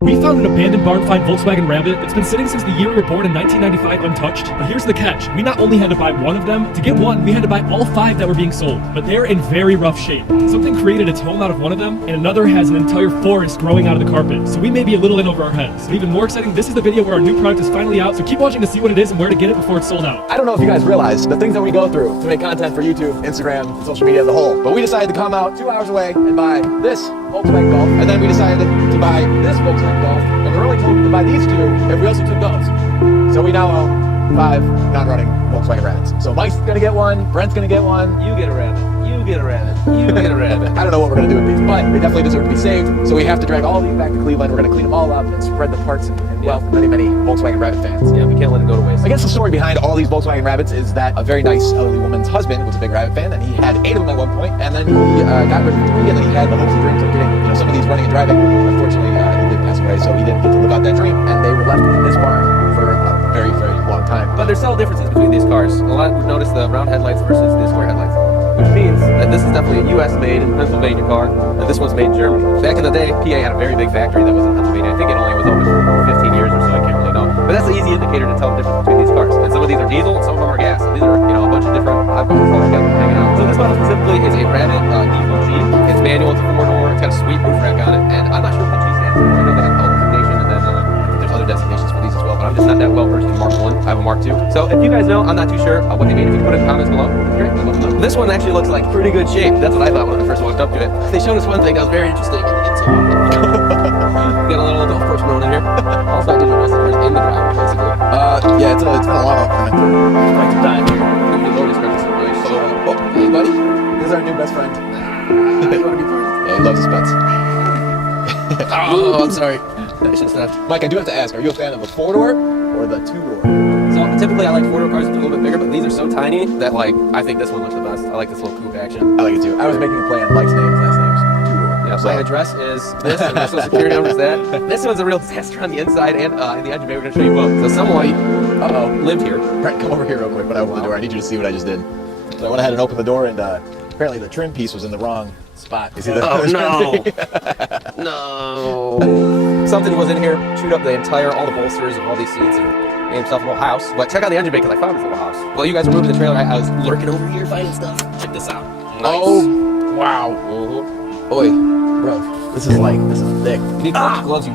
We found an abandoned barn find Volkswagen Rabbit. It's been sitting since the year we were born in 1995 untouched. But here's the catch. We not only had to buy one of them, to get one, we had to buy all 5 that were being sold. But they're in very rough shape. Something created its home out of one of them, and another has an entire forest growing out of the carpet. So we may be a little in over our heads. But even more exciting, this is the video where our new product is finally out, so keep watching to see what it is and where to get it before it's sold out. I don't know if you guys realize the things that we go through to make content for YouTube, Instagram, and social media as a whole. But we decided to come out 2 hours away and buy this Volkswagen Golf, and then we decided to buy this Volkswagen Golf, and we were only told to buy these 2 if we also took those. So we now own 5 non-running Volkswagen Rabbits. So Mike's gonna get one, Brent's gonna get one. You get a rabbit. You get a rabbit. You get a rabbit. I don't know what we're gonna do with these, but they definitely deserve to be saved. So we have to drag all these back to Cleveland. We're gonna clean them all up and spread the parts and wealth of many Volkswagen Rabbit fans. Yeah, we can't let it go to waste. I guess the story behind all these Volkswagen Rabbits is that a very nice elderly woman's husband was a big Rabbit fan, and he had 8 of them at one point, and then he got rid of 3, and then he had the hopes and dreams of getting some of these running and driving. Unfortunately, he did pass away, so he didn't get to live out that dream, and they were left in this barn for a very long time. But there's subtle differences between these cars. A lot we've noticed the round headlights versus the square headlights, which means that this is definitely a US made in Pennsylvania car, and this one's made in Germany. Back in the day, PA had a very big factory that was in Pennsylvania. I think it only was open for 15 years or so, I can't really know. But that's an easy indicator to tell the difference between these cars. And some of these are diesel, and some of them are gas. These are, a bunch of different eyeballs all together hanging out. So this one specifically is a Rabbit diesel G. It's manual, it's a 4-door, it's got a sweet roof rack on it, and I'm not sure what the G stands for. I know they have L designation, and then I think there's other designations for these as well, but I'm just not that well versed in Mark 1. I have a Mark 2. So if you guys know, I'm not too sure what they made. If you can put it in the comments below, great. I'd love to know. This one actually looks like pretty good shape. That's what I thought when I first walked up to it. They showed us one thing that was very interesting in the inside. We got a little golf course thrown in here. Also, I did notice that there's in the driveway, basically. Yeah, it's been a lot of fun. Quite some time here. The Lord is gracious and gracious. So, Hey, buddy. This is our new best friend. Yeah, he loves his pets. oh, I'm sorry. I should have stopped. Mike, I do have to ask, are you a fan of the 4-door or the 2-door? So typically I like 4-door cars that are a little bit bigger, but these are so tiny that I think this one looks the best. I like this little coupe action. I like it too. I was making a play on Mike's name, last name's 2-door. Yeah, so my address is this, and my social security number is that. This one's a real disaster on the inside and in the engine bay. We're going to show you both. So someone lived here. Brent, come over here real quick when I open the door. I need you to see what I just did. So I went ahead and opened the door, and apparently the trim piece was in the wrong spot. You see the no. Something was in here, chewed up all the bolsters of all these seats, and made himself a little house. But check out the engine bay, because I found this little house. While you guys were moving the trailer, I was lurking over here finding stuff. Check this out. Nice. Oh, wow. Oi, bro, this is thick. You need gloves, you.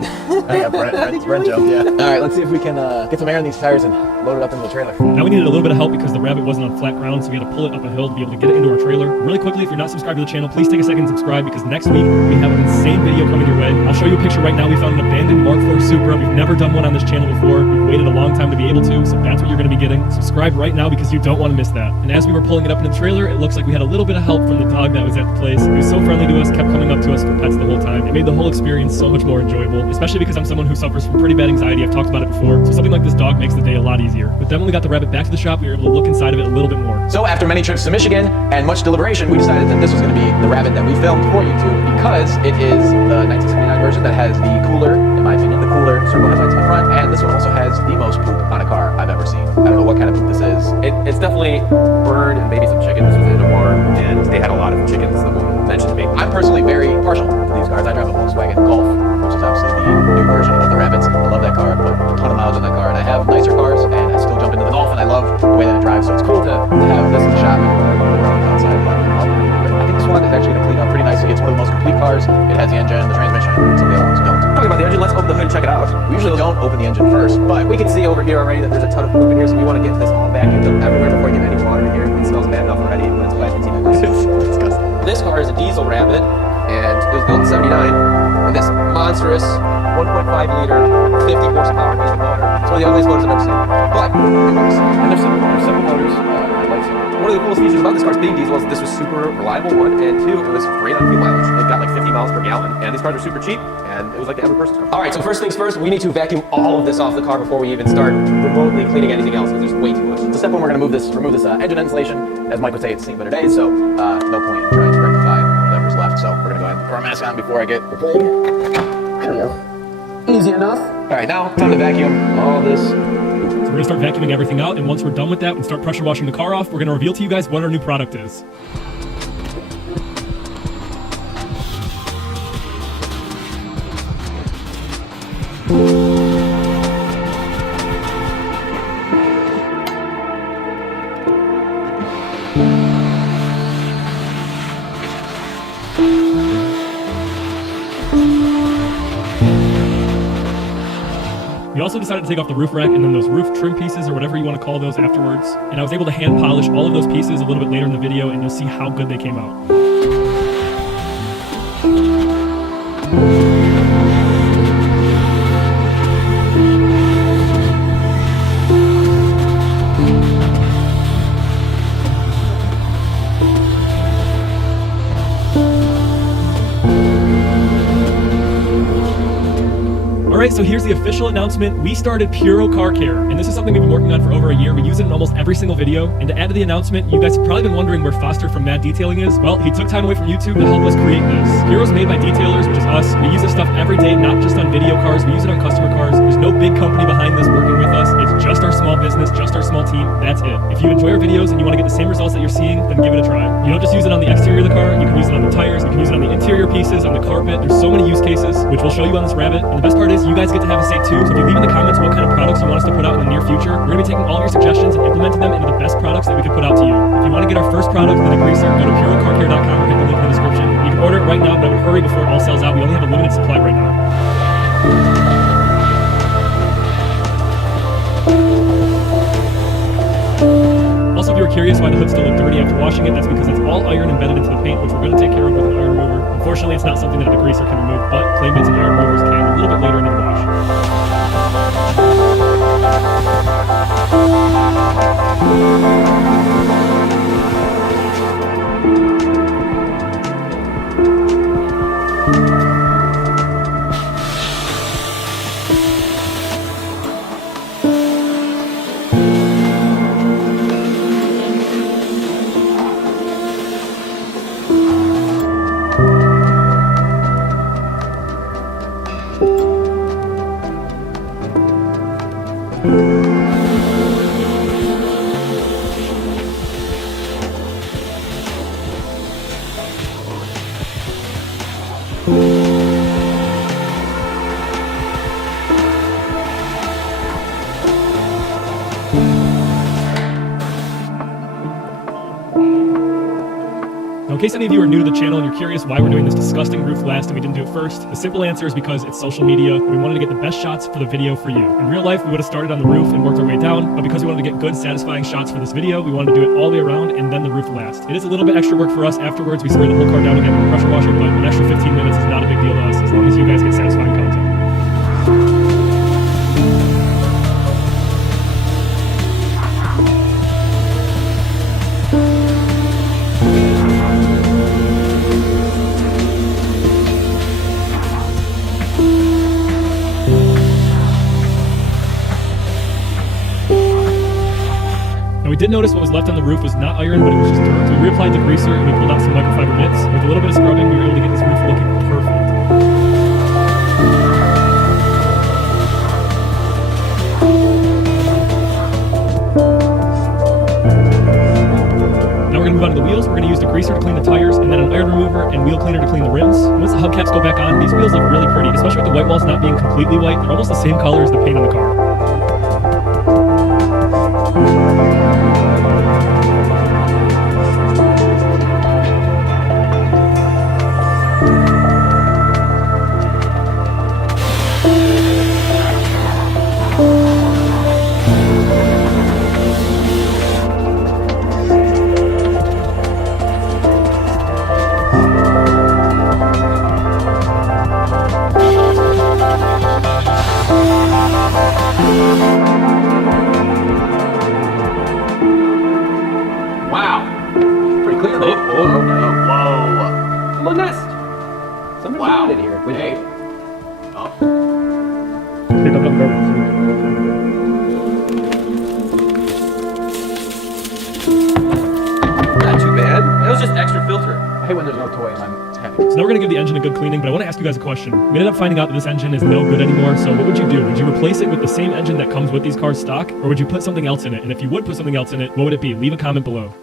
I got Brent jump, yeah. All right, let's see if we can get some air in these tires and load it up into the trailer. Now we needed a little bit of help because the Rabbit wasn't on flat ground, so we had to pull it up a hill to be able to get it into our trailer. Really quickly, if you're not subscribed to the channel, please take a second and subscribe, because next week we have an insane video coming your way. I'll show you a picture right now. We found an abandoned Mark 4 Supra. We've never done one on this channel before. We've waited a long time to be able to, so that's what you're going to be getting. Subscribe right now because you don't want to miss that. And as we were pulling it up into the trailer, it looks like we had a little bit of help from the dog that was at the place. He was so friendly to us, kept coming up to us for pets the whole time. It made the whole experience so much more enjoyable, especially because I'm someone who suffers from pretty bad anxiety. I've talked about it before, so something like this dog makes the day a lot easier. But then when we got the Rabbit back to the shop, we were able to look inside of it a little bit more. So after many trips to Michigan and much deliberation, we decided that this was going to be the Rabbit that we filmed for YouTube, because it is the 1979 version that has the cooler, in my opinion, the cooler circle headlights in the front, and this one also has the most poop on a car I've ever seen. I don't know what kind of poop this is. It's definitely bird and maybe some chicken. This was in a barn, and they had a lot of chickens, the woman mentioned to me. I'm personally very partial to these cars. I drive a Wolkswagen Golf, which is obviously the new version of the Rabbits. I love that car. I put a ton of miles on that car, and I have nicer cars, and I still jump into the Golf, and I love the way that it drives. So it's cool to have this in the shop and move around outside. I think this one is actually going to clean up pretty nicely. It's one of the most complete cars. It has the engine, the transmission, some of the other ones don't. Talking about the engine, let's open the hood and check it out. We usually don't open the engine first, but We can see over here already that there's a ton of poop in here, so we want to get this all vacuumed up everywhere before you get any water in here. It smells bad enough already when it's 5:15. it's disgusting. This car is a diesel Rabbit, and it was built in '79. And this monstrous 1.5 liter, 50 horsepower piece of motor. It's one of the ugliest motors I've ever seen, but it works. And there's simple motors. One of the coolest features about this car's being diesel is this was super reliable, 1, and 2, it was great on fuel mileage. It got like 50 miles per gallon, and these cars are super cheap, and it was like the average person's car. All right, so first things first, we need to vacuum all of this off the car before we even start remotely cleaning anything else, because there's way too much. So step one, we're going to remove this engine insulation. As Mike would say, it's seen better days, so no point in trying to rectify whatever's left. So we're going to go ahead and put our mask on before I get the plague. There we go. Easy enough. All right, now time to vacuum all this. So we're going to start vacuuming everything out, and once we're done with that and start pressure washing the car off, we're going to reveal to you guys what our new product is. We also decided to take off the roof rack and then those roof trim pieces or whatever you want to call those afterwards. And I was able to hand polish all of those pieces a little bit later in the video, and you'll see how good they came out. Alright, so here's the official announcement. We started Puro Car Care, and this is something we've been working on for over a year. We use it in almost every single video. And to add to the announcement, you guys have probably been wondering where Foster from Mad Detailing is. Well, he took time away from YouTube to help us create this. Puro's made by detailers, which is us. We use this stuff every day, not just on video cars. We use it on customer cars. There's no big company behind this working with us. It's just our small business, just our small team. That's it. If you enjoy our videos and you want to get the same results that you're seeing, then give it a try. You don't just use it on the exterior of the car. You can use it on the tires. You can use it on the interior pieces, on the carpet. There's so many use cases, which we'll show you on this Rabbit. And the best part is you guys get to have a say too. So if you leave in the comments what kind of products you want us to put out in the near future, we're going to be taking all your suggestions and implementing them into the best products that we could put out to you. If you want to get our first product, the degreaser, go to purocarcare.com or hit the link in the description. You can order it right now, but I would hurry before it all sells out. We only have a limited supply right now. Also, if you were curious why the hood still looked dirty after washing it, that's because it's all iron embedded into the paint, which we're going to take care of with an iron remover. Unfortunately, it's not something that a degreaser can remove, but clay bits and iron removers can a little bit later into the wash. Now, in case any of you are new to the channel and you're curious why we're doing this disgusting roof last and we didn't do it first, the simple answer is because it's social media. We wanted to get the best shots for the video for you. In real life, we would have started on the roof and worked our way down, but because we wanted to get good, satisfying shots for this video, we wanted to do it all the way around and then the roof last. It is a little bit extra work for us afterwards. We spray the whole car down again with a pressure washer, but an extra 15 minutes is not a big deal to us as long as you guys get satisfying content. We did notice what was left on the roof was not iron, but it was just dirt. So we reapplied the greaser and we pulled out some microfiber bits. With a little bit of scrubbing, we were able to get this roof looking perfect. Now we're going to move on to the wheels. We're going to use the greaser to clean the tires, and then an iron remover and wheel cleaner to clean the rims. And once the hubcaps go back on, these wheels look really pretty, especially with the white walls not being completely white. They're almost the same color as the paint on the car. Clear though. Oh, no. Whoa. Come on, Nest. Somebody Wow. in here. Wait, Hey. Oh. Pick up garbage. Not too bad. It was just extra filter. I hate when there's no toy and I'm heavy. So now we're going to give the engine a good cleaning, but I want to ask you guys a question. We ended up finding out that this engine is no good anymore, so what would you do? Would you replace it with the same engine that comes with these cars stock, or would you put something else in it? And if you would put something else in it, what would it be? Leave a comment below.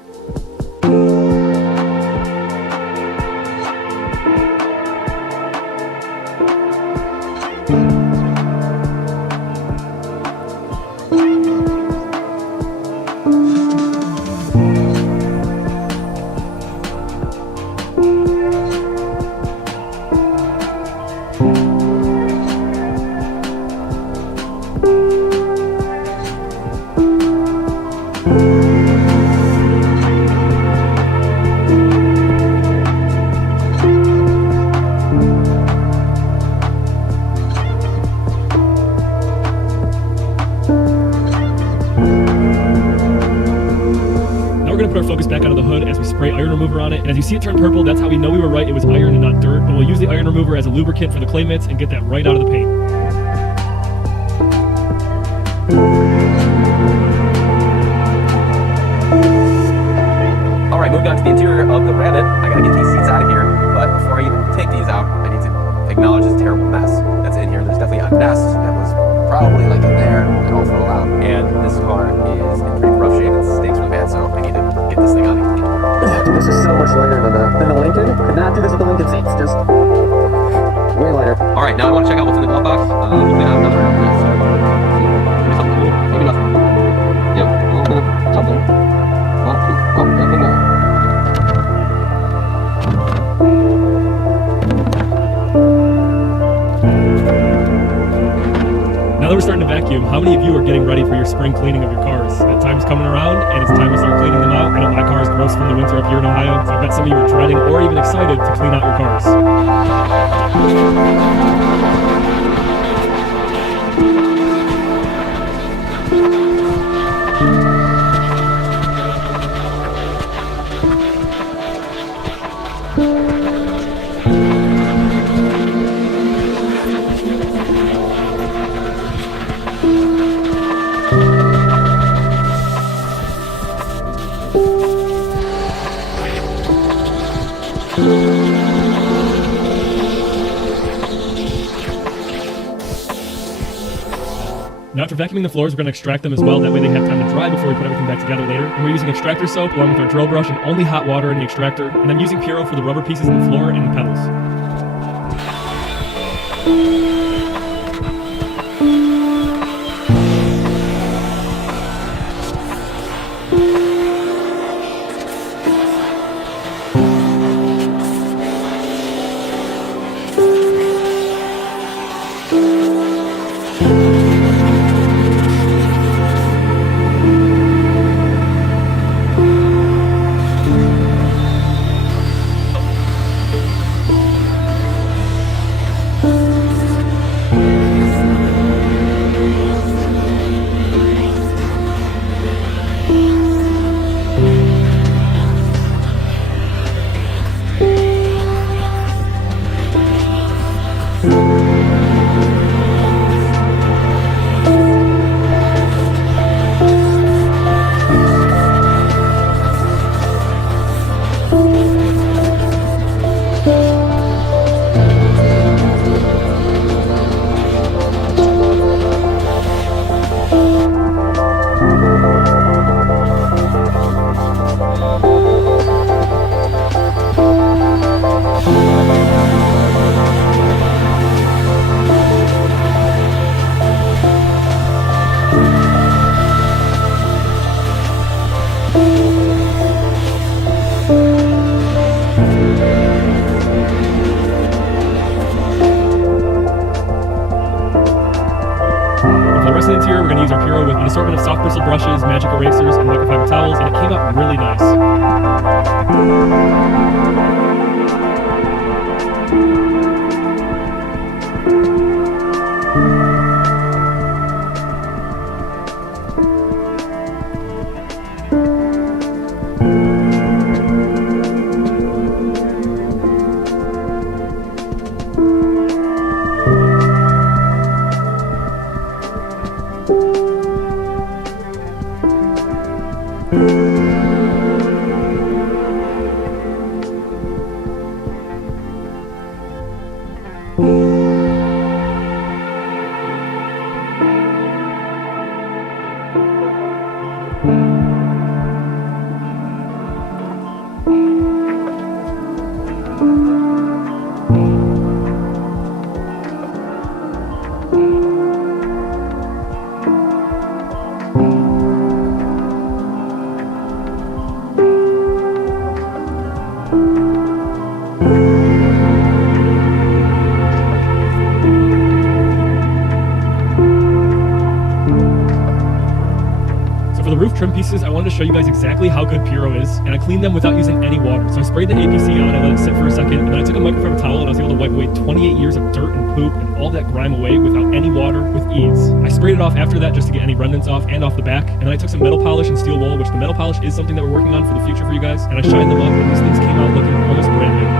focus back onto the hood as we spray iron remover on it. And as you see it turn purple, that's how we know we were right. It was iron and not dirt. But we'll use the iron remover as a lubricant for the clay mitts and get that right out of the paint. Alright, moving on to the interior of the Rabbit. I gotta get these seats out of here, but before I even take these out, I need to acknowledge this terrible mess that's in here. There's definitely a nest that was probably like in there that all fell out, and this car is in pretty rough shape. It stinks really bad, so I need to get this thing out of here. This is so much lighter than the Lincoln. Could not do this with the Lincoln seats. Just way lighter. Alright, now I want to check out what's in the glove box. Hopefully not another nest. Maybe something cool. Maybe nothing. Yep, a little bit of something. Nothing there. Now that we're starting to vacuum, how many of you are getting ready for your spring cleaning of your cars? That time's coming around, and it's time to start cleaning them out. I know my car is gross from the winter up here in Ohio, so I bet some of you are dreading or even excited to clean out your cars. Now after vacuuming the floors, we're going to extract them as well. That way they have time to dry before we put everything back together later. And we're using extractor soap along with our drill brush and only hot water in the extractor. And I'm using Puro for the rubber pieces in the floor and the pedals. Interior, we're going to use our Puro with an assortment of soft bristle brushes, magic erasers, and microfiber towels, and it came out really nice. For the roof trim pieces, I wanted to show you guys exactly how good Puro is, and I cleaned them without using any water. So I sprayed the APC on, I let it sit for a second, and then I took a microfiber towel and I was able to wipe away 28 years of dirt and poop and all that grime away without any water with ease. I sprayed it off after that just to get any remnants off and off the back, and then I took some metal polish and steel wool, which the metal polish is something that we're working on for the future for you guys, and I shined them up, and these things came out looking almost brand new.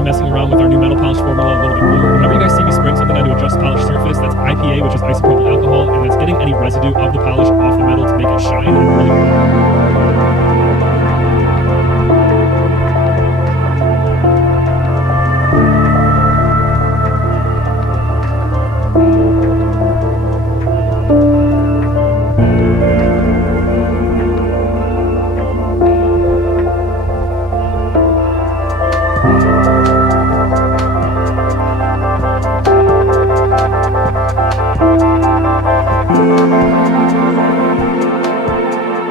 Messing around with our new metal polish formula a little bit more. Whenever you guys see me spraying something onto a just polished surface, that's IPA, which is isopropyl alcohol, and that's getting any residue of the polish off the metal to make it shine and really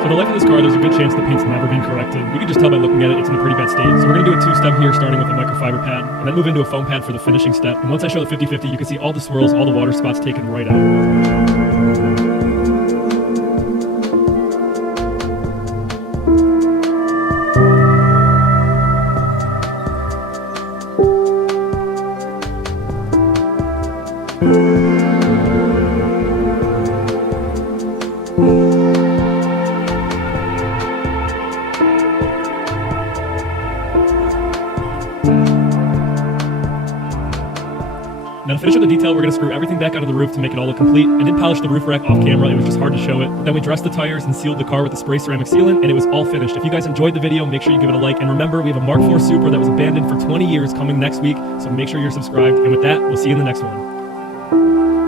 the life of this car, there's a good chance the paint's never been corrected. You can just tell by looking at it, it's in a pretty bad state. So we're going to do a two-step here, starting with a microfiber pad, and then move into a foam pad for the finishing step. And once I show the 50-50, you can see all the swirls, all the water spots taken right out. Now to finish up the detail, we're going to screw everything back out of the roof to make it all look complete. I did polish the roof rack off camera, it was just hard to show it. Then we dressed the tires and sealed the car with the spray ceramic sealant, and it was all finished. If you guys enjoyed the video, make sure you give it a like. And remember, we have a Mark IV Supra that was abandoned for 20 years coming next week, so make sure you're subscribed. And with that, we'll see you in the next one.